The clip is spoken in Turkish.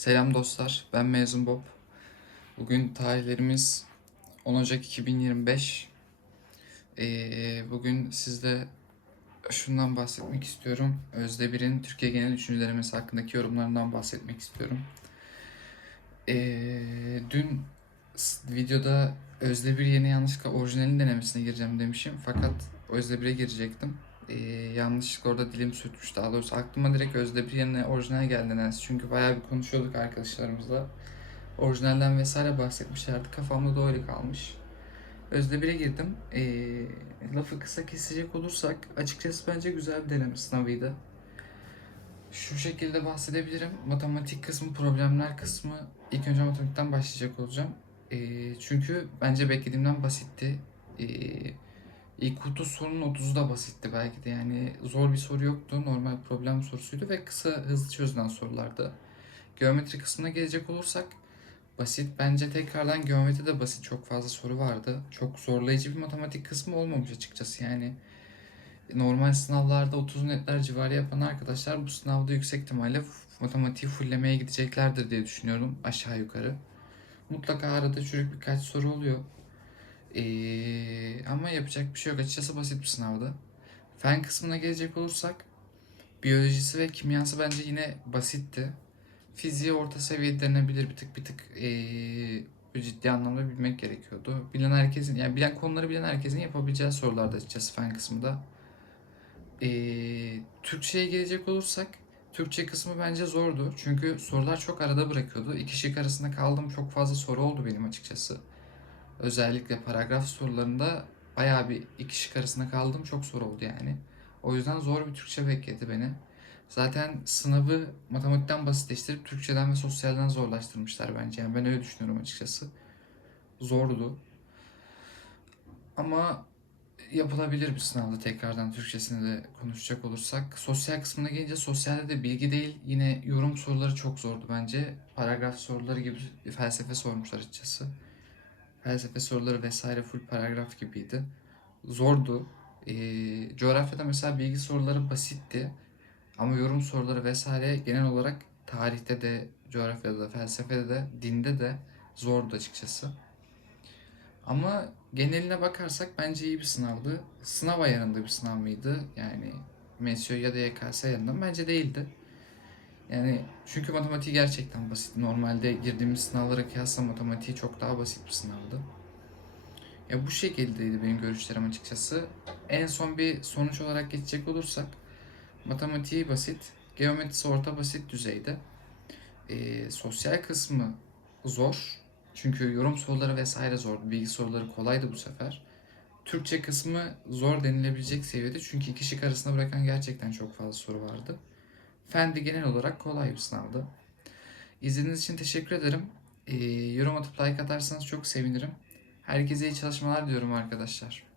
Selam dostlar, ben Mezun Bob. Bugün tarihlerimiz 10 Ocak 2025. Ee, bugün sizde şundan bahsetmek istiyorum. Özde Bir'in Türkiye Genel Üçüncü Denemesi hakkındaki yorumlarından bahsetmek istiyorum. Ee, dün videoda Özde Bir yeni yanlışlıkla orijinalin denemesine gireceğim demişim. Fakat Özde Bir'e girecektim. Ee, yanlışlıkla orada dilim sürtmüş. Daha doğrusu aklıma direkt Özde Bir yerine orijinal geldi nedense. Çünkü bayağı bir konuşuyorduk arkadaşlarımızla. Orijinalden vesaire bahsetmişlerdi. Kafamda da öyle kalmış. Özde Bir'e girdim. Ee, lafı kısa kesecek olursak açıkçası bence güzel bir deneme sınavıydı. Şu şekilde bahsedebilirim. Matematik kısmı, problemler kısmı ilk önce matematikten başlayacak olacağım. Ee, çünkü bence beklediğimden basitti. Ee, ilk 30 sorunun 30'u da basitti belki de. Yani zor bir soru yoktu. Normal problem sorusuydu ve kısa hızlı çözülen sorulardı. Geometri kısmına gelecek olursak basit. Bence tekrardan geometri de basit. Çok fazla soru vardı. Çok zorlayıcı bir matematik kısmı olmamış açıkçası. Yani normal sınavlarda 30 netler civarı yapan arkadaşlar bu sınavda yüksek ihtimalle matematiği fullemeye gideceklerdir diye düşünüyorum aşağı yukarı. Mutlaka arada çürük birkaç soru oluyor. Ee, ama yapacak bir şey yok. Açıkçası basit bir sınavdı. Fen kısmına gelecek olursak biyolojisi ve kimyası bence yine basitti. Fiziği orta seviyede denebilir bir tık bir tık ee, ciddi anlamda bilmek gerekiyordu. Bilen herkesin yani bilen konuları bilen herkesin yapabileceği sorulardı açıkçası fen kısmında. Ee, Türkçe'ye gelecek olursak Türkçe kısmı bence zordu. Çünkü sorular çok arada bırakıyordu. İki şık arasında kaldığım çok fazla soru oldu benim açıkçası. Özellikle paragraf sorularında bayağı bir iki şık arasında kaldım. Çok soru oldu yani. O yüzden zor bir Türkçe bekledi beni. Zaten sınavı matematikten basitleştirip Türkçeden ve sosyalden zorlaştırmışlar bence. Yani ben öyle düşünüyorum açıkçası. Zordu. Ama yapılabilir bir sınavda tekrardan Türkçesini de konuşacak olursak. Sosyal kısmına gelince sosyalde de bilgi değil yine yorum soruları çok zordu bence. Paragraf soruları gibi felsefe sormuşlar açıkçası. Felsefe soruları vesaire full paragraf gibiydi. Zordu. Ee, coğrafyada mesela bilgi soruları basitti. Ama yorum soruları vesaire genel olarak tarihte de, coğrafyada da, felsefede de, dinde de zordu açıkçası. Ama geneline bakarsak bence iyi bir sınavdı. Sınav ayarında bir sınav mıydı? Yani MSÖ ya da YKS ayarında? Bence değildi. Yani çünkü matematiği gerçekten basit. Normalde girdiğimiz sınavlara kıyasla matematiği çok daha basit bir sınavdı. Ya bu şekildeydi benim görüşlerim açıkçası. En son bir sonuç olarak geçecek olursak matematiği basit, geometrisi orta basit düzeyde. Ee, sosyal kısmı zor. Çünkü yorum soruları vesaire zordu. Bilgi soruları kolaydı bu sefer. Türkçe kısmı zor denilebilecek seviyede. Çünkü iki şık arasında bırakan gerçekten çok fazla soru vardı. Fen genel olarak kolay bir sınavdı. İzlediğiniz için teşekkür ederim. Ee, yorum atıp like atarsanız çok sevinirim. Herkese iyi çalışmalar diyorum arkadaşlar.